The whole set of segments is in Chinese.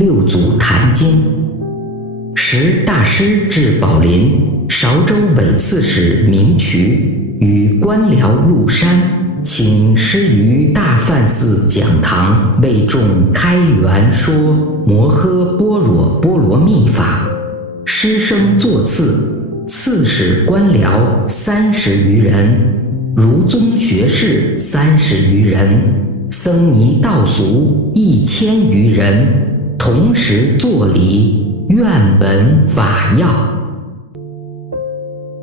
六祖坛经。时大师至宝林，韶州伪刺史明渠与官僚入山，请师于大梵寺讲堂，为众开元说摩诃般若波罗蜜法。师生作次，刺史官僚30余人，儒宗学士30余人，僧尼道俗1000余人，同时作礼，愿闻法要。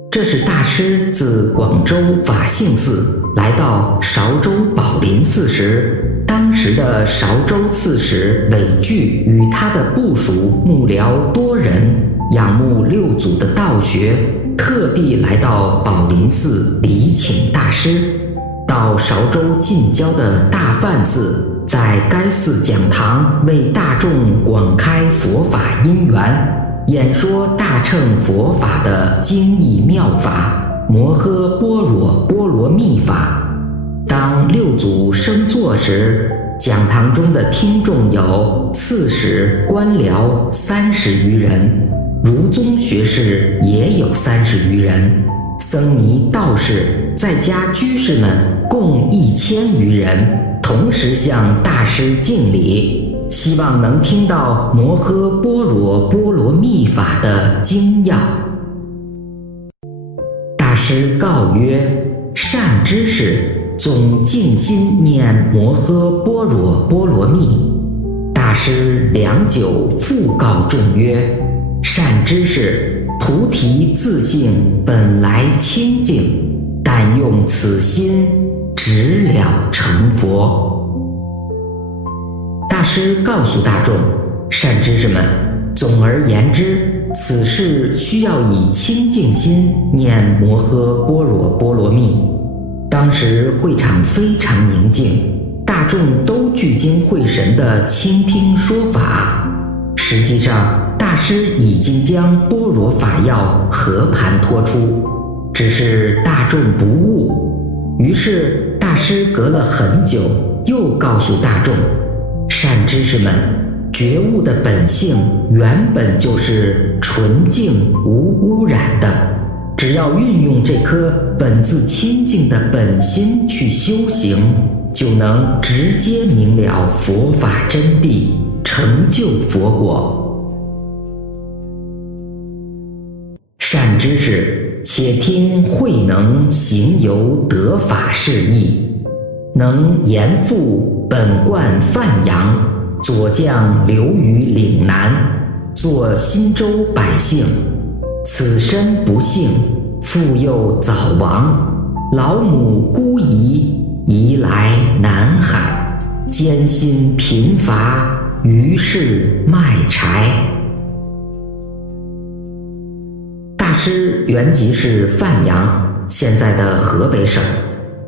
这是大师自广州法性寺来到韶州宝林寺时，当时的韶州刺史韦巨与他的部属幕僚多人仰慕六祖的道学，特地来到宝林寺礼请大师。到韶州近郊的大梵寺，在该寺讲堂为大众广开佛法因缘，演说大乘佛法的经义妙法摩诃般若波罗蜜法。当六祖升座时，讲堂中的听众有刺史官僚30余人，儒宗学士也有30余人，僧尼道士在家居士们共1000余人，同时向大师敬礼，希望能听到摩诃般若波罗蜜法的精要。大师告曰：善知识，总静心念摩诃般若波罗蜜。大师良久复告众曰：善知识，菩提自性本来清净，但用此心直了成佛。大师告诉大众，善知识们，总而言之，此事需要以清净心念摩诃般若波罗蜜。当时会场非常宁静，大众都聚精会神地倾听说法。实际上，大师已经将般若法要和盘托出，只是大众不悟。于是大师隔了很久，又告诉大众，善知识们，觉悟的本性原本就是纯净无污染的，只要运用这颗本自清净的本心去修行，就能直接明了佛法真谛，成就佛果。善知识，且听慧能行由得法事意，能严复本贯范阳，左将留于岭南，作新州百姓。此身不幸，父幼早亡，老母孤遗，移来南海，艰辛贫乏，于是卖柴。大师原籍是范阳，现在的河北省。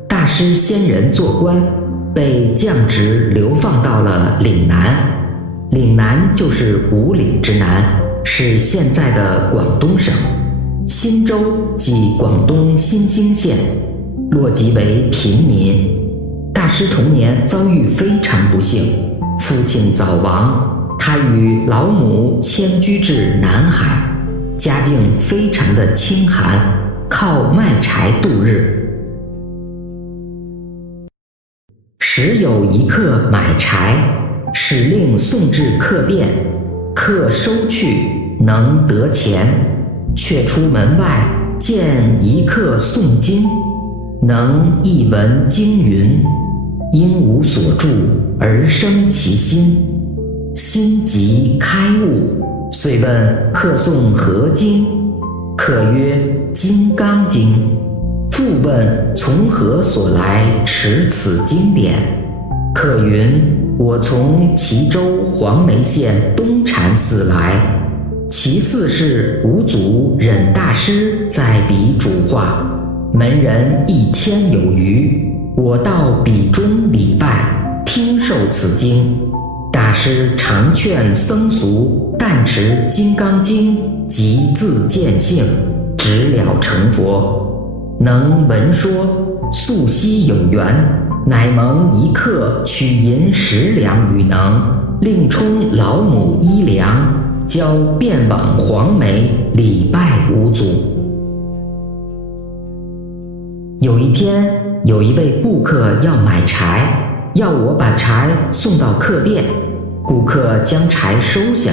大师先人做官，被降职流放到了岭南。岭南就是五岭之南，是现在的广东省。新州即广东新兴县，落籍为平民。大师童年遭遇非常不幸，父亲早亡，他与老母迁居至南海，家境非常的清寒，靠卖柴度日。时有一客买柴，使令送至客店，客收去，能得钱，却出门外，见一客诵经，能一闻经云，因无所住而生其心，心即开悟，遂问客诵何经？客曰：金刚经。复问从何所来持此经典？客云：我从齐州黄梅县东禅寺来，其寺是五祖忍大师在彼主画，门人1000有余，我到彼中礼拜，听受此经。大师常劝僧俗但持金刚经，即自见性，直了成佛。能闻说，素昔有缘，乃蒙一客取银10两与能，另充老母衣粮，交便往黄梅，礼拜五祖。有一天，有一位顾客要买柴，要我把柴送到客店。顾客将柴收下，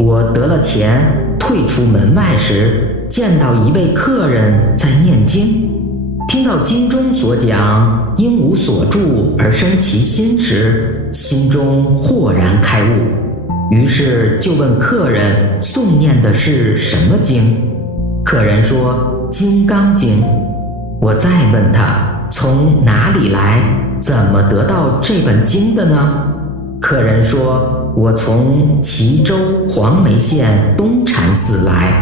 我得了钱，退出门外时，见到一位客人在念经。听到经中所讲因无所住而生其心时，心中豁然开悟，于是就问客人诵念的是什么经。客人说《金刚经》。我再问他从哪里来，怎么得到这本经的呢？客人说，我从齐州黄梅县东禅寺来。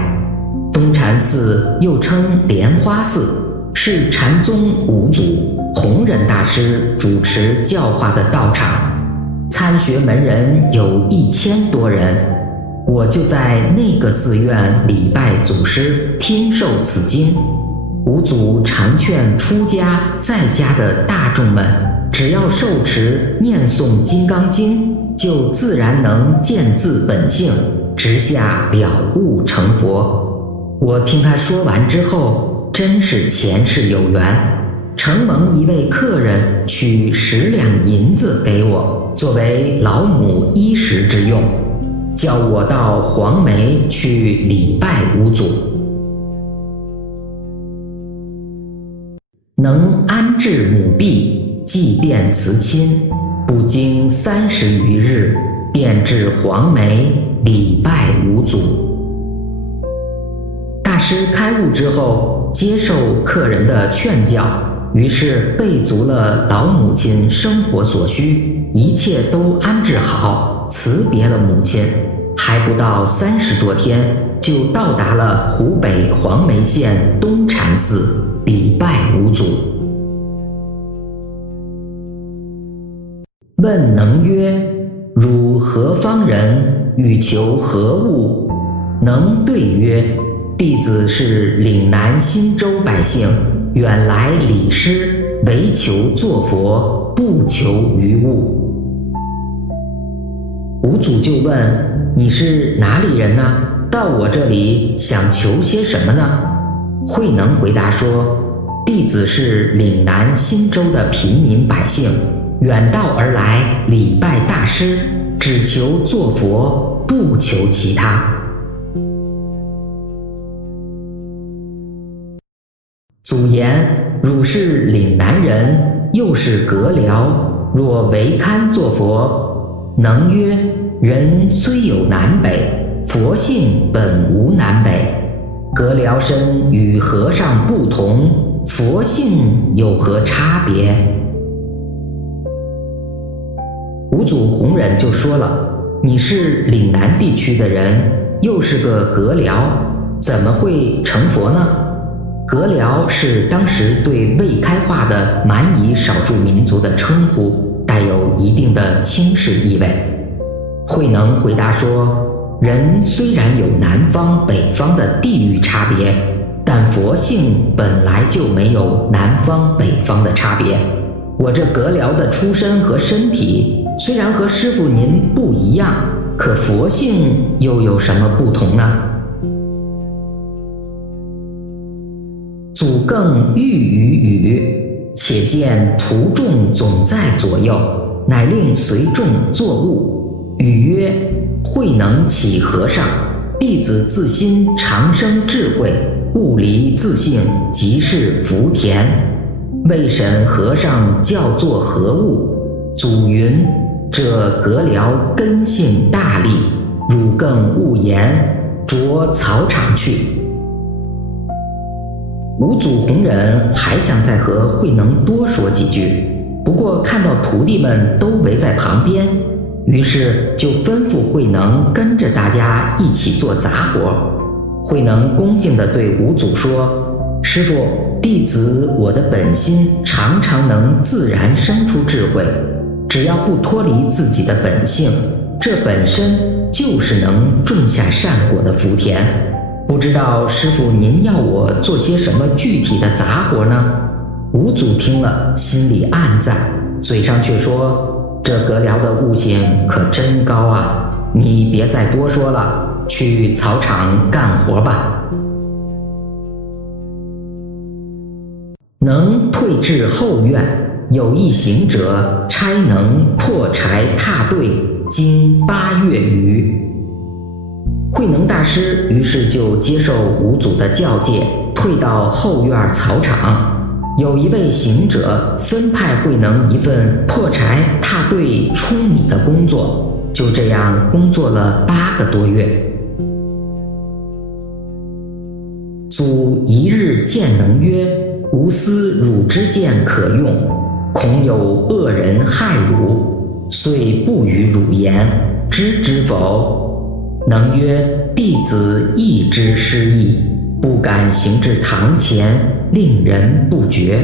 东禅寺又称莲花寺，是禅宗五祖弘忍大师主持教化的道场，参学门人有1000多人。我就在那个寺院礼拜祖师，听受此经。五祖常劝出家在家的大众们，只要受持念诵《金刚经》，就自然能见自本性，直下了悟成佛。我听他说完之后，真是前世有缘，承蒙一位客人取10两银子给我，作为老母衣食之用，叫我到黄梅去礼拜五祖。能安置母婢，祭奠慈亲，不经30余日，便至黄梅礼拜五祖。大师开悟之后，接受客人的劝教，于是备足了老母亲生活所需，一切都安置好，辞别了母亲。还不到30多天，就到达了湖北黄梅县东禅寺，礼拜五祖。问能曰：汝何方人？欲求何物？能对曰：弟子是岭南新州百姓，远来礼师，唯求作佛，不求于物。五祖就问：你是哪里人呢？到我这里想求些什么呢？慧能回答说：弟子是岭南新州的平民百姓，远道而来礼拜大师，只求做佛，不求其他。祖言：汝是岭南人，又是獦獠，若唯堪作佛。能曰：人虽有南北，佛性本无南北。獦獠身与和尚不同，佛性有何差别？五祖弘忍就说了：你是岭南地区的人，又是个獦獠，怎么会成佛呢？獦獠是当时对未开化的蛮夷少数民族的称呼，带有一定的轻视意味。慧能回答说：人虽然有南方北方的地域差别，但佛性本来就没有南方北方的差别。我这獦獠的出身和身体虽然和师父您不一样，可佛性又有什么不同呢？祖更喻于语，且见徒众总在左右，乃令随众作物。语曰：慧能启和尚，弟子自心常生智慧，不离自性，即是福田。未审和尚教作何物？祖云：这獦獠根性大利，汝更勿言，着草场去。五祖弘忍还想再和慧能多说几句，不过看到徒弟们都围在旁边，于是就吩咐慧能跟着大家一起做杂活。慧能恭敬地对五祖说：师父，弟子我的本心常常能自然生出智慧，只要不脱离自己的本性，这本身就是能种下善果的福田。不知道师父您要我做些什么具体的杂活呢？五祖听了心里暗赞，嘴上却说：这阁僚的悟性可真高啊！你别再多说了，去草场干活吧。能退至后院，有一行者差能破柴踏对，经8月余。慧能大师于是就接受五祖的教诫，退到后院草场。有一位行者分派慧能一份破柴踏对舂米的工作，就这样工作了8个多月。祖一日见能曰：吾思汝之剑可用，恐有恶人害汝，遂不与汝言，知之否？能曰：弟子亦知师意，不敢行至堂前，令人不觉。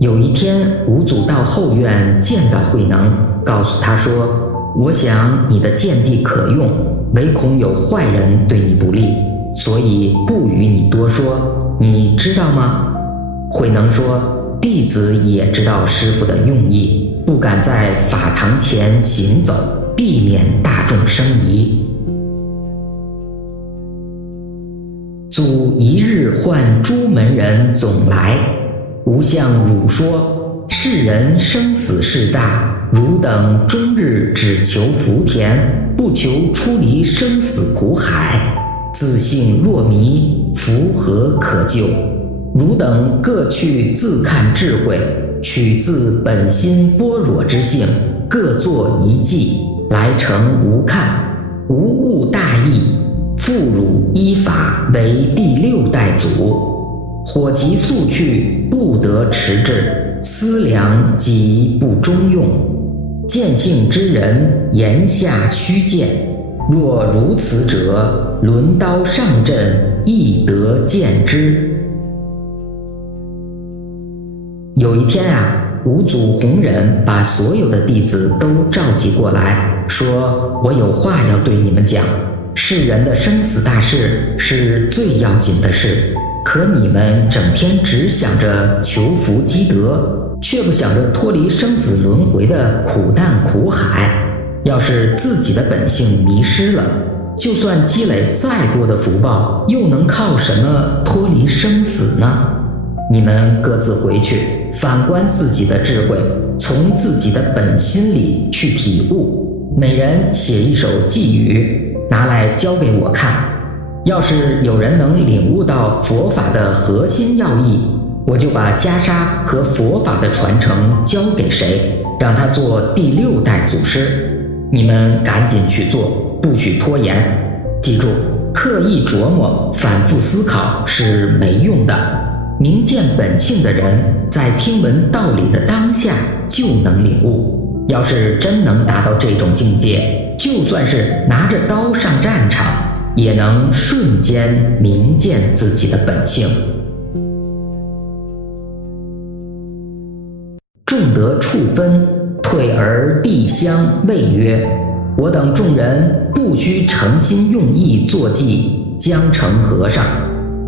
有一天，五祖到后院见到慧能，告诉他说：我想你的剑地可用，唯恐有坏人对你不利，所以不与你多说，你知道吗？慧能说：弟子也知道师父的用意，不敢在法堂前行走，避免大众生疑。祖一日唤诸门人总来，吾向汝说：世人生死事大，汝等终日只求福田，不求出离生死苦海，自性若迷，福何可救？汝等各去自看智慧，取自本心般若之性，各作一计，来成无看，无误大义，复汝依法为第6代祖。火急速去，不得迟滞，思量即不中用。见性之人，言下须见。若如此者，轮刀上阵，亦得见之。有一天五祖弘忍把所有的弟子都召集过来，说：我有话要对你们讲，世人的生死大事是最要紧的事，可你们整天只想着求福积德，却不想着脱离生死轮回的苦难苦海。要是自己的本性迷失了，就算积累再多的福报，又能靠什么脱离生死呢？你们各自回去，反观自己的智慧，从自己的本心里去体悟。每人写一首寄语，拿来交给我看。要是有人能领悟到佛法的核心要义，我就把袈裟和佛法的传承交给谁，让他做第6代祖师。你们赶紧去做，不许拖延。记住，刻意琢磨、反复思考是没用的。明见本性的人，在听闻道理的当下就能领悟。要是真能达到这种境界，就算是拿着刀上战场，也能瞬间明见自己的本性。众得处分，退而递相谓曰：我等众人不须诚心用意作记，将成和尚，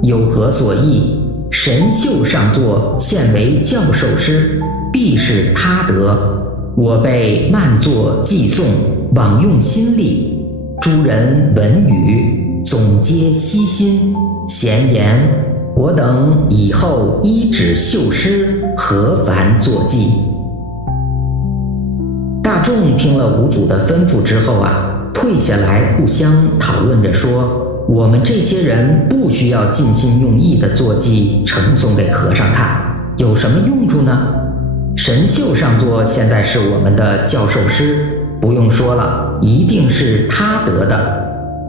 有何所异？神秀上座，现为教授师，必是他得。我辈慢作记诵，枉用心力。诸人闻语，总皆悉心。闲言，我等以后依止秀师，何烦作记？大众听了五祖的吩咐之后退下来互相讨论着说：我们这些人不需要尽心用意的坐记呈送给和尚看，有什么用处呢？神秀上座现在是我们的教授师，不用说了，一定是他得的。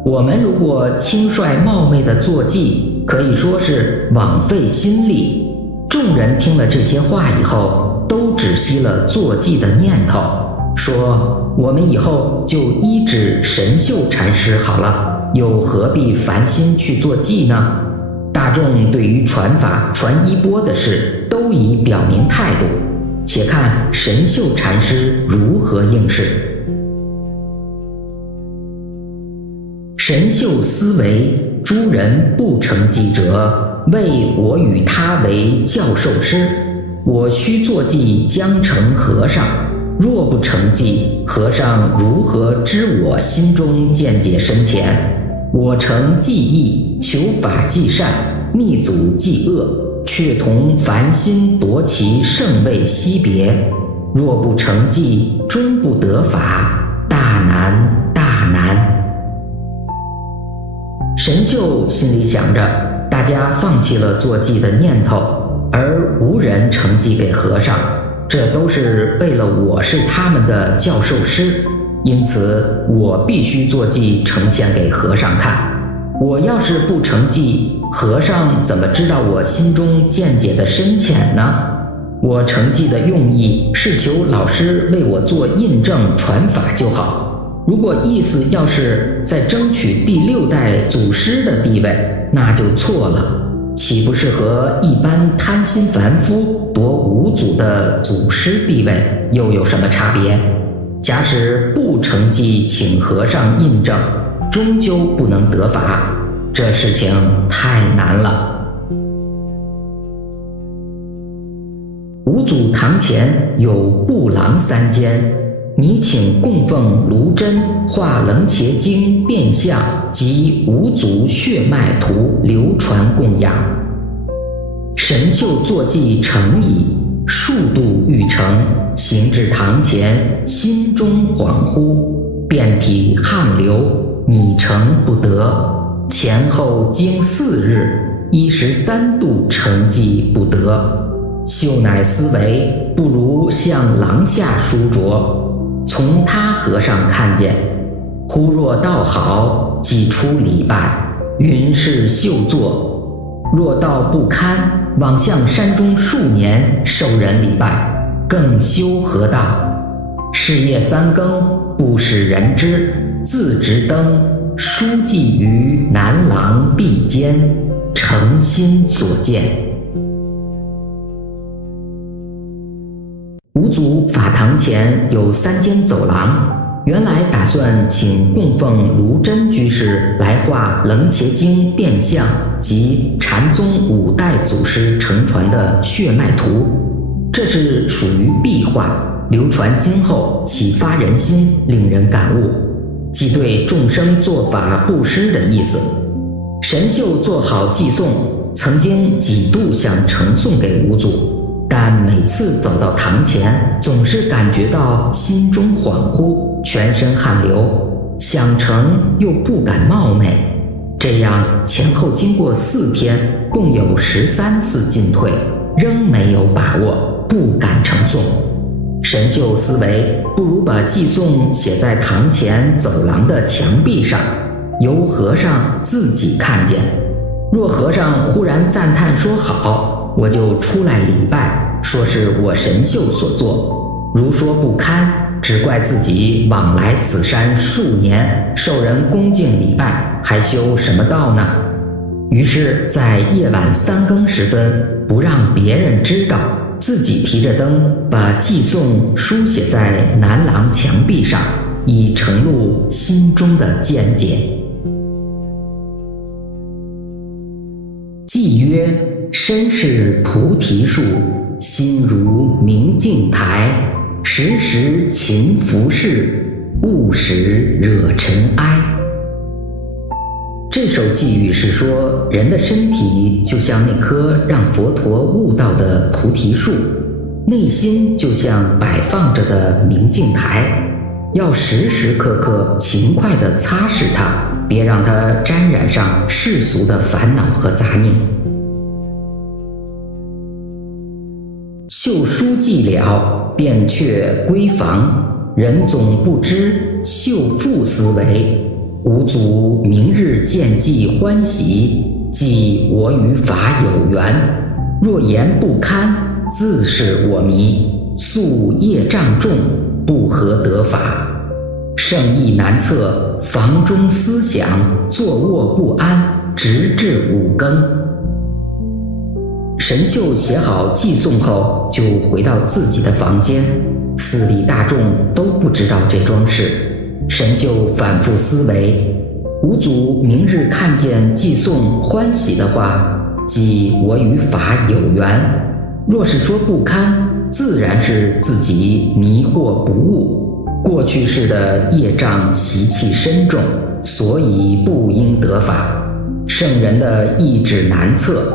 我们如果轻率冒昧的坐记，可以说是枉费心力。众人听了这些话以后，都止息了坐记的念头，说：我们以后就依止神秀禅师好了，又何必烦心去做记呢？大众对于传法传衣钵的事都已表明态度，且看神秀禅师如何应试。神秀思维，诸人不成记者，谓我与他为教授师，我须作记将成和尚，若不成记，和尚如何知我心中见解深浅？我诚记义，求法济善，密阻济恶，却同凡心夺其圣位惜别。若不成记，终不得法，大难大难。神秀心里想着，大家放弃了做记的念头，而无人呈记给和尚，这都是为了我是他们的教授师，因此我必须做记呈现给和尚看。我要是不成记，和尚怎么知道我心中见解的深浅呢？我成记的用意是求老师为我做印证传法就好。如果意思要是在争取第6代祖师的地位，那就错了，岂不是和一般贪心凡夫夺五祖的祖师地位又有什么差别？假使不成记请和尚印证，终究不能得法，这事情太难了。五祖堂前有布廊3间，你请供奉卢真画楞伽经变相及五祖血脉图流传供养。神秀坐骑成矣，数度欲成，行至堂前，心中恍惚，遍体汗流，拟成不得，前后经4日，13度成绩不得。秀乃思维，不如向廊下书着，从他和尚看见，忽若道好，即出礼拜，云是秀作；若道不堪，往向山中数年，受人礼拜，更修何道？是夜3更，不使人知，自执灯，书记于南廊壁间，诚心所见。五祖法堂前有3间走廊，原来打算请供奉卢真居士来画楞伽经变相及禅宗5代祖师承传的血脉图，这是属于壁画，流传今后，启发人心，令人感悟，即对众生做法布施的意思。神秀做好寄送，曾经几度想呈送给五祖，但每次走到堂前，总是感觉到心中恍惚，全身汗流，想成又不敢冒昧，这样前后经过4天，共有13次进退，仍没有把握，不敢呈送。神秀思维，不如把寄送写在堂前走廊的墙壁上，由和尚自己看见。若和尚忽然赞叹说好，我就出来礼拜，说是我神秀所做；如说不堪，只怪自己往来此山数年，受人恭敬礼拜，还修什么道呢？于是在夜晚3更时分，不让别人知道，自己提着灯，把寄送书写在南廊墙壁上，以呈露心中的见解。偈曰：身是菩提树，心如明镜台，时时勤拂拭，勿使惹尘埃。这首偈语是说，人的身体就像那棵让佛陀悟道的菩提树，内心就像摆放着的明镜台，要时时刻刻勤快地擦拭它，别让它沾染上世俗的烦恼和杂念。绣书既了，便却闺房，人总不知绣妇思维。吾祖明日见迹欢喜，即我与法有缘。若言不堪，自是我迷，宿业障重，不合得法。圣意难测，房中思想，坐卧不安，直至5更。神秀写好寄送后，就回到自己的房间，寺里大众都不知道这桩事。神秀反复思维，五祖明日看见寄送欢喜的话，即我与法有缘，若是说不堪，自然是自己迷惑不悟，过去世的业障习气深重，所以不应得法。圣人的意志难测，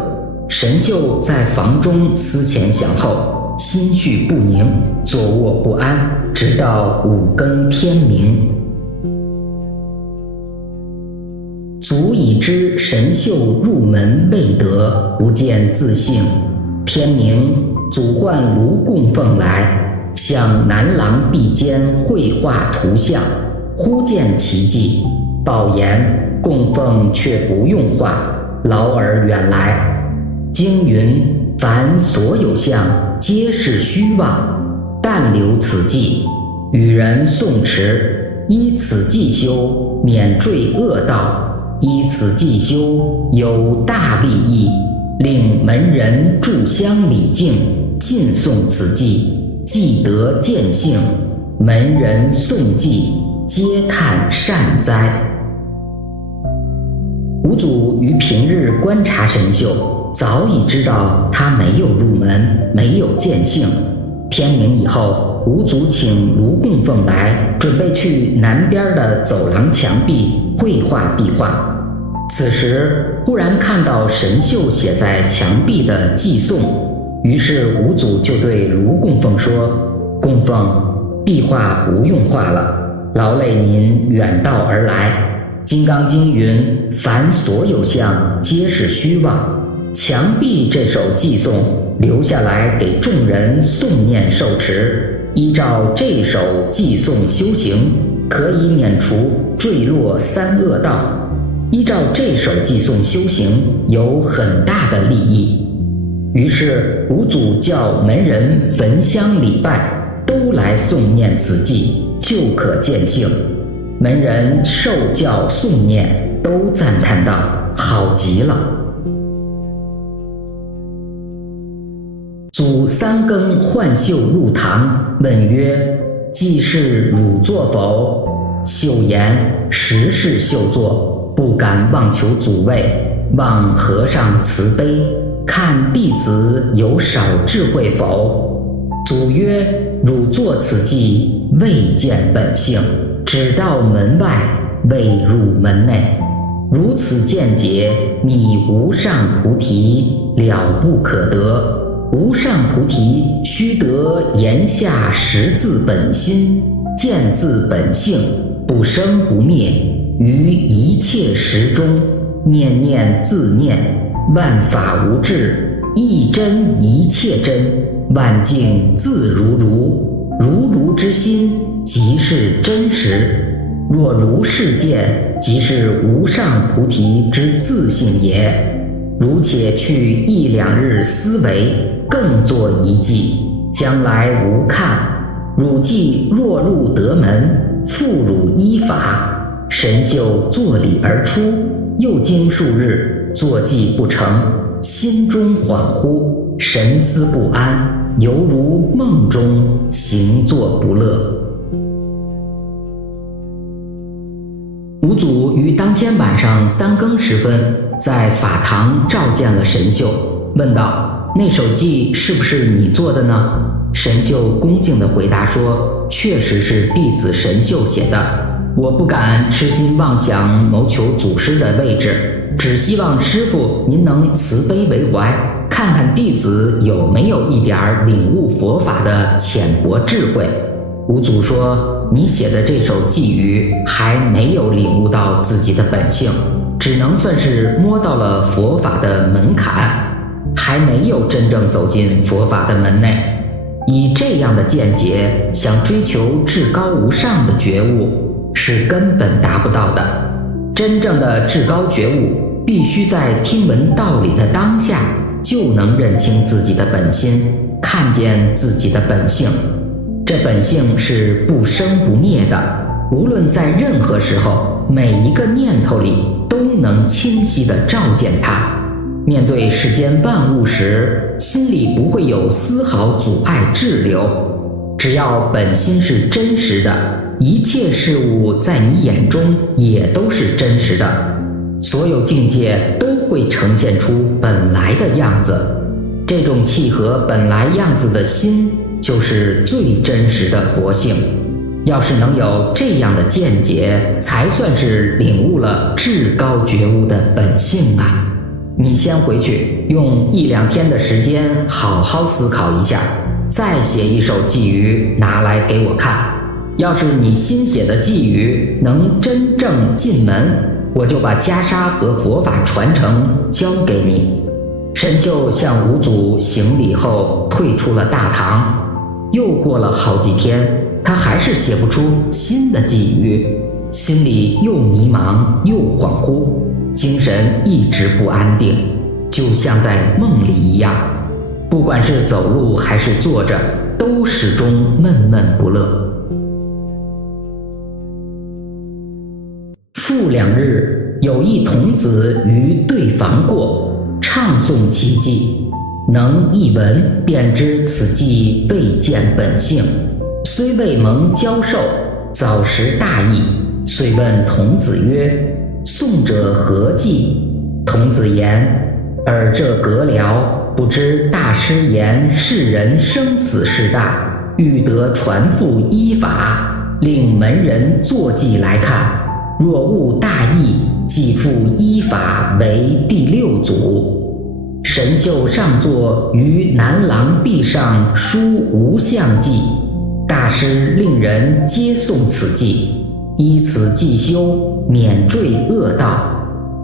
神秀在房中思前想后，心绪不宁，坐卧不安，直到5更天明。足以知神秀入门未得，不见自性。天明，祖唤卢供奉来，向南廊壁间绘画图像，忽见奇迹，报言供奉却不用画，劳而远来。经云：凡所有相，皆是虚妄，但留此迹，与人诵持，依此迹修，免坠恶道。依此迹修，有大利益，令门人炷香礼敬，尽诵此迹，即得见性。门人诵记，皆叹善哉。五祖于平日观察神秀，早已知道他没有入门，没有见性。天明以后，五祖请卢供奉来，准备去南边的走廊墙壁绘画壁画。此时忽然看到神秀写在墙壁的寄颂，于是五祖就对卢供奉说：供奉，壁画不用画了，劳累您远道而来。金刚经云：凡所有相，皆是虚妄。墙壁这首寄颂留下来给众人诵念受持，依照这首寄颂修行，可以免除坠落3恶道。依照这首寄颂修行，有很大的利益。于是五祖叫门人焚香礼拜，都来诵念此偈，就可见性。门人受教诵念，都赞叹道：好极了。祖3更唤秀入堂，问曰：既是汝坐否？秀言：实是秀坐，不敢妄求祖位，望和尚慈悲，看弟子有少智慧否？祖曰：汝作此偈，未见本性，只到门外，未入门内。如此见解，觅无上菩提，了不可得。无上菩提须得言下识自本心，见自本性，不生不灭，于一切时中，念念自念，万法无质，一真一切真，万境自如如，如如之心，即是真实。若如是见，即是无上菩提之自性也。如且去1、2日思维，更作一偈，将来无看。汝既若入得门，复汝依法。神秀作礼而出，又经数日，作偈不成，心中恍惚，神思不安，犹如梦中，行作不乐。五祖于当天晚上3更时分，在法堂召见了神秀，问道：那首偈是不是你做的呢？神秀恭敬地回答说：确实是弟子神秀写的，我不敢痴心妄想谋求祖师的位置，只希望师父您能慈悲为怀，看看弟子有没有一点领悟佛法的浅薄智慧。五祖说：你写的这首偈语还没有领悟到自己的本性，只能算是摸到了佛法的门槛，还没有真正走进佛法的门内。以这样的见解，想追求至高无上的觉悟，是根本达不到的。真正的至高觉悟，必须在听闻道理的当下，就能认清自己的本心，看见自己的本性。这本性是不生不灭的，无论在任何时候，每一个念头里都能清晰地照见它。面对世间万物时，心里不会有丝毫阻碍滞留。只要本心是真实的，一切事物在你眼中也都是真实的，所有境界都会呈现出本来的样子。这种契合本来样子的心，就是最真实的佛性。要是能有这样的见解，才算是领悟了至高觉悟的本性啊！你先回去，用1-2天的时间好好思考一下，再写一首寄语拿来给我看。要是你新写的寄语能真正进门，我就把袈裟和佛法传承交给你。神秀向五祖行礼后退出了大堂。又过了好几天，他还是写不出新的寄语，心里又迷茫又恍惚，精神一直不安定，就像在梦里一样。不管是走路还是坐着，都始终闷闷不乐。复2日，有一童子于对房过，唱诵其偈，能一闻便知此偈未见本性，虽未蒙教授，早识大意，遂问童子曰：诵者何偈？童子言：尔这阁僚，不知大师言世人生死事大，欲得传付依法，令门人作偈来看，若悟大意，即复依法为第6祖。神秀上座于南廊壁上书无相偈，大师令人皆诵此偈，依此偈修，免坠恶道。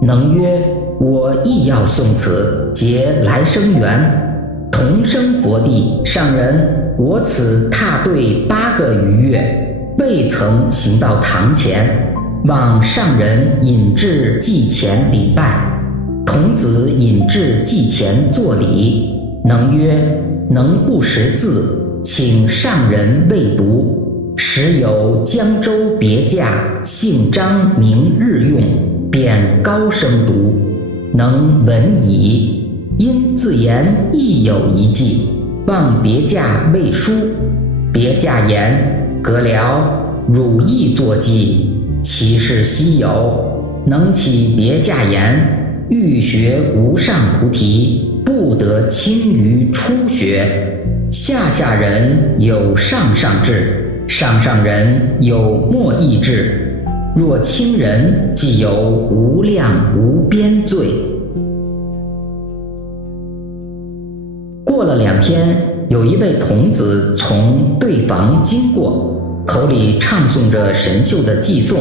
能曰：我亦要诵此，结来生缘。同生佛地，上人，我此踏对8个余月，未曾行到堂前，望上人引至偈前礼拜。童子引至偈前作礼，能曰：能不识字，请上人为读。时有江州别驾，姓张名日用，便高声读，能闻矣。因自言亦有一偈，望别驾为书。别驾言：阁僚，汝亦作偈，其事稀有。能启别驾言：欲学无上菩提，不得轻于初学。下人有上智，上人有莫易智，若轻人，即有无量无边罪。过了2天，有一位童子从对房经过，口里唱诵着神秀的偈颂，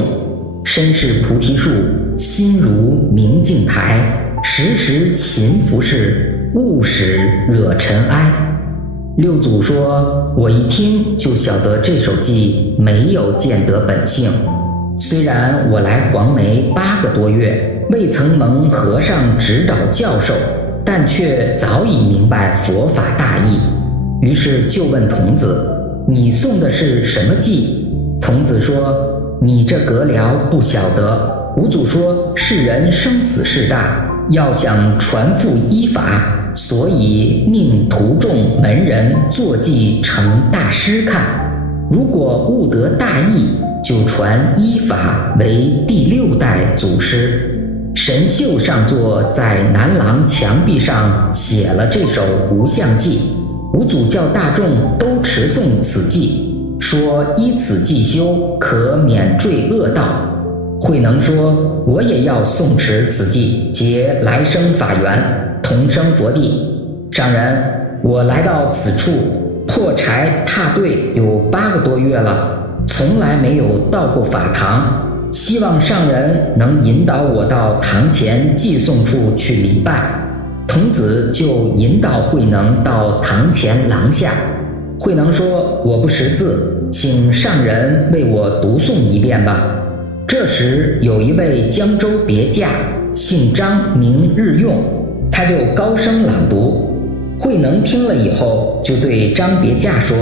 身是菩提树，心如明镜台，时时勤拂拭，勿使惹尘埃。6祖说：我一听就晓得这首偈没有见得本性。虽然我来黄梅8个多月，未曾蒙和尚指导教授，但却早已明白佛法大义。于是就问童子：你诵的是什么偈？童子说：你这阁僚不晓得。五祖说：世人生死事大，要想传付依法，所以命徒众门人作偈成大师看。如果悟得大义，就传依法为第6代祖师。神秀上座在南廊墙壁上写了这首无相偈，五祖教大众都持诵此偈，说依此偈修，可免坠恶道。慧能说：我也要诵持此偈，结来生法缘，同生佛地。上人，我来到此处破柴踏对有8个多月了，从来没有到过法堂，希望上人能引导我到堂前寄诵处去礼拜。童子就引导慧能到堂前廊下。慧能说：我不识字，请上人为我读诵一遍吧。这时有一位江州别驾，姓张名日用，他就高声朗读。慧能听了以后，就对张别驾说：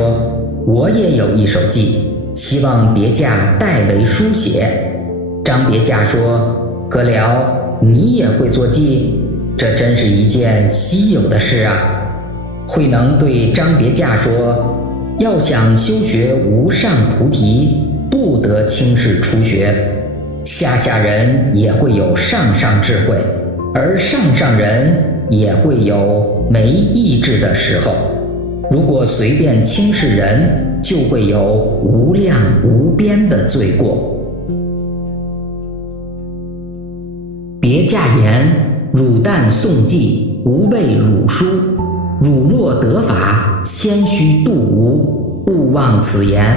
我也有一首偈，希望别驾代为书写。张别驾说：阁僚，你也会做偈？这真是一件稀有的事啊。慧能对张别驾说：要想修学无上菩提，不得轻视初学。下人也会有上智慧，而上人也会有没意志的时候。如果随便轻视人，就会有无量无边的罪过。别驾言：汝但诵记，无谓汝书。汝若得法，先须度无，勿忘此言。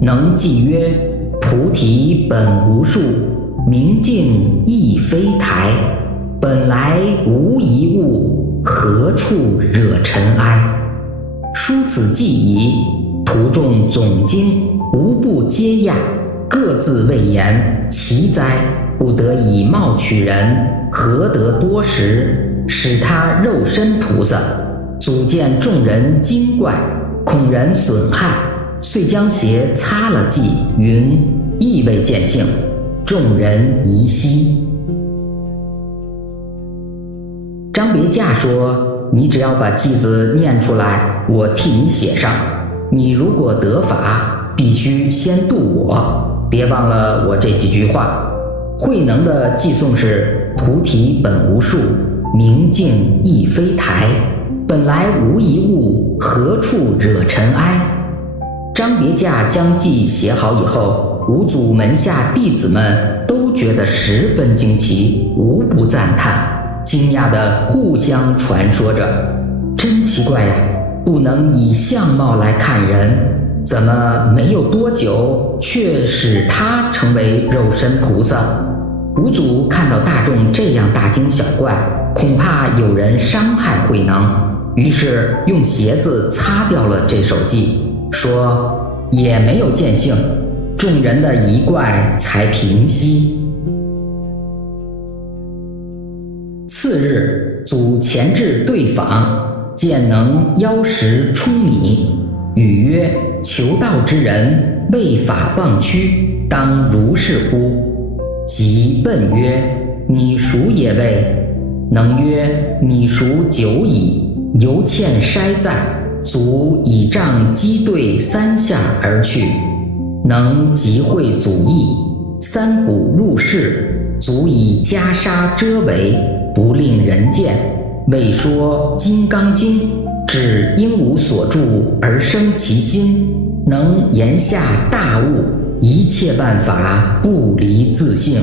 能记曰：菩提本无树，明镜亦非台。本来无一物，何处惹尘埃？书此记矣。徒众总经，无不皆讶，各自谓言：奇哉！不得以貌取人，何得多时？使他肉身菩萨。足见众人惊怪，恐人损害，遂将鞋擦了记，云：亦未见性。众人疑稀。张别驾说：你只要把偈子念出来，我替你写上。你如果得法，必须先度我，别忘了我这几句话。慧能的偈颂是：菩提本无树，明镜亦非台。本来无一物，何处惹尘埃？张别驾将偈写好以后，五祖门下弟子们都觉得十分惊奇，无不赞叹，惊讶地互相传说着：真奇怪呀，不能以相貌来看人，怎么没有多久却使他成为肉身菩萨？五祖看到大众这样大惊小怪，恐怕有人伤害慧能，于是用鞋子擦掉了这首偈，说也没有见性，众人的疑怪才平息。次日，祖前至对访，见能腰食舂米，语曰：求道之人，为法忘躯，当如是乎？即问曰：你孰也谓？能曰：米熟久矣，犹欠筛在，足以杖击对三下而去。能即会祖意，三鼓入室，足以袈裟遮围，不令人见。未说《金刚经》，指应无所住而生其心，能言下大悟，一切万法不离自性。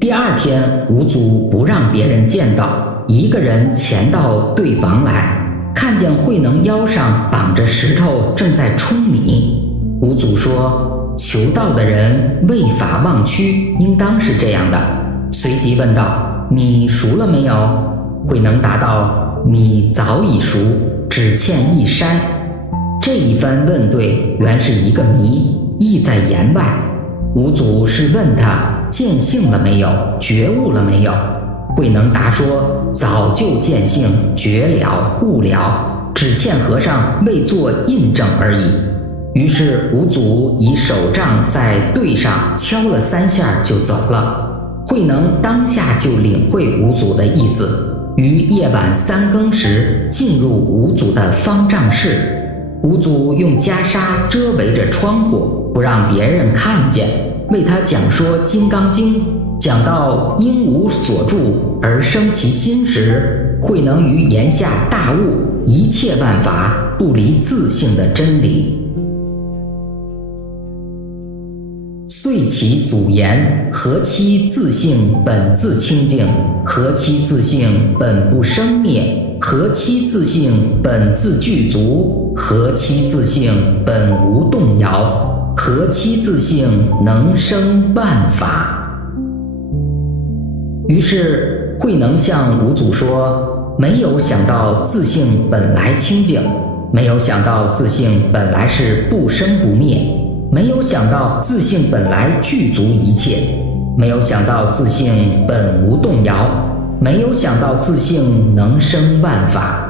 第二天，五祖不让别人见到，一个人前到对房来，看见慧能腰上绑着石头，正在舂米。五祖说：求道的人为法忘躯，应当是这样的。随即问道：米熟了没有？慧能答道：米早已熟，只欠一筛。这一番问对，原是一个谜，意在言外。五祖是问他见性了没有，觉悟了没有？慧能答说：早就见性，觉了，悟了，只欠和尚未做印证而已。于是五祖以手杖在对上敲了3下就走了。慧能当下就领会五祖的意思，于夜晚3更时进入五祖的方丈室。五祖用袈裟遮围着窗户，不让别人看见，为他讲说《金刚经》。讲到因无所住而生其心时，慧能于言下大悟一切万法不离自性的真理。遂其祖言：何其自性本自清净，何其自性本不生灭，何其自性本自具足，何其自性本无动摇，何其自性能生万法。于是慧能向五祖说：没有想到自性本来清净，没有想到自性本来是不生不灭，没有想到自性本来具足一切，没有想到自性本无动摇，没有想到自性能生万法。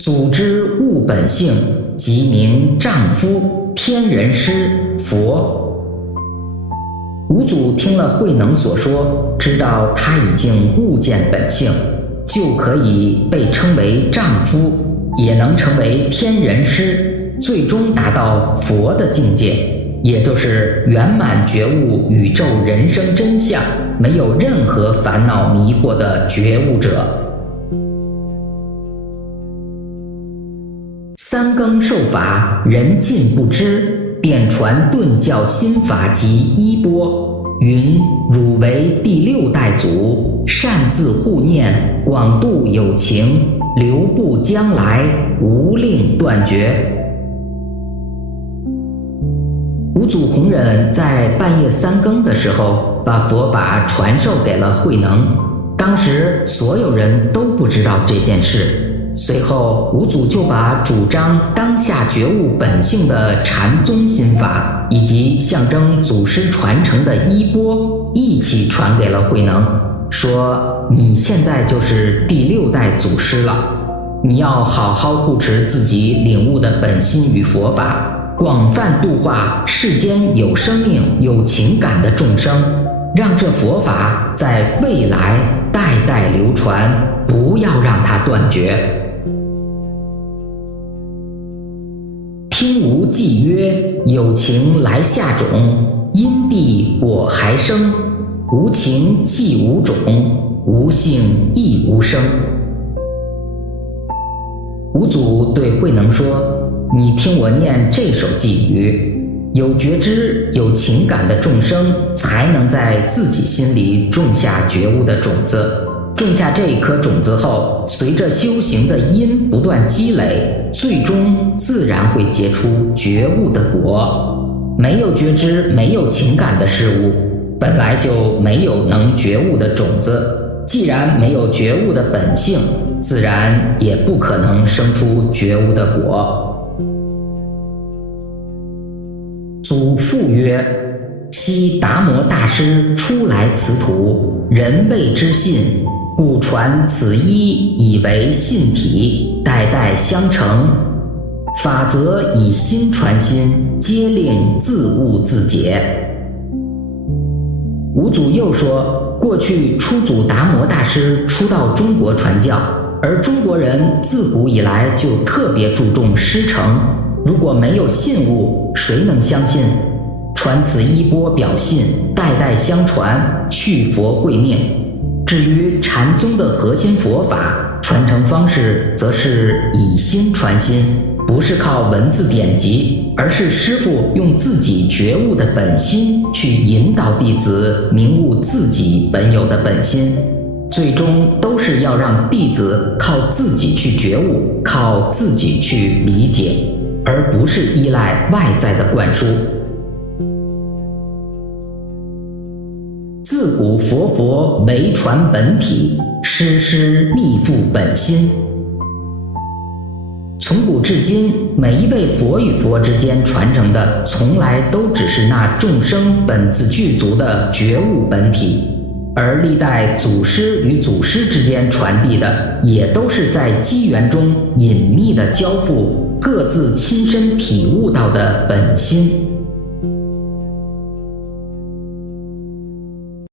祖之悟本性，即名丈夫、天人师、佛。五祖听了慧能所说，知道他已经悟见本性，就可以被称为丈夫，也能成为天人师，最终达到佛的境界。也就是圆满觉悟宇宙人生真相，没有任何烦恼迷惑的觉悟者。三更受法，人尽不知，便传顿教心法及衣钵，云汝为第6代祖，善自护念，广度有情，留步将来，无令断绝。五祖弘忍在半夜三更的时候，把佛法传授给了慧能。当时所有人都不知道这件事。随后，五祖就把主张当下觉悟本性的禅宗心法，以及象征祖师传承的衣钵一起传给了慧能，说：“你现在就是第6代祖师了，你要好好护持自己领悟的本心与佛法。”广泛度化世间有生命有情感的众生，让这佛法在未来代代流传，不要让它断绝。听无记曰：有情来下种，因地我还生，无情既无种，无性亦无生。五祖对慧能说，你听我念这首偈语，有觉知有情感的众生才能在自己心里种下觉悟的种子。种下这颗种子后，随着修行的因不断积累，最终自然会结出觉悟的果。没有觉知没有情感的事物，本来就没有能觉悟的种子，既然没有觉悟的本性，自然也不可能生出觉悟的果。祖父曰：昔达摩大师初来此土，人未知信，故传此一以为信体，代代相承。法则以心传心，皆令自悟自解。五祖又说，过去初祖达摩大师初到中国传教，而中国人自古以来就特别注重师承，如果没有信物，谁能相信？传此衣钵表信，代代相传，续佛慧命。至于禅宗的核心佛法传承方式，则是以心传心，不是靠文字典籍，而是师父用自己觉悟的本心去引导弟子明悟自己本有的本心，最终都是要让弟子靠自己去觉悟，靠自己去理解，而不是依赖外在的灌输。自古佛唯传本体，师力复本心。从古至今，每一位佛与佛之间传承的，从来都只是那众生本自具足的觉悟本体，而历代祖师与祖师之间传递的，也都是在机缘中隐秘的交付，各自亲身体悟到的本心。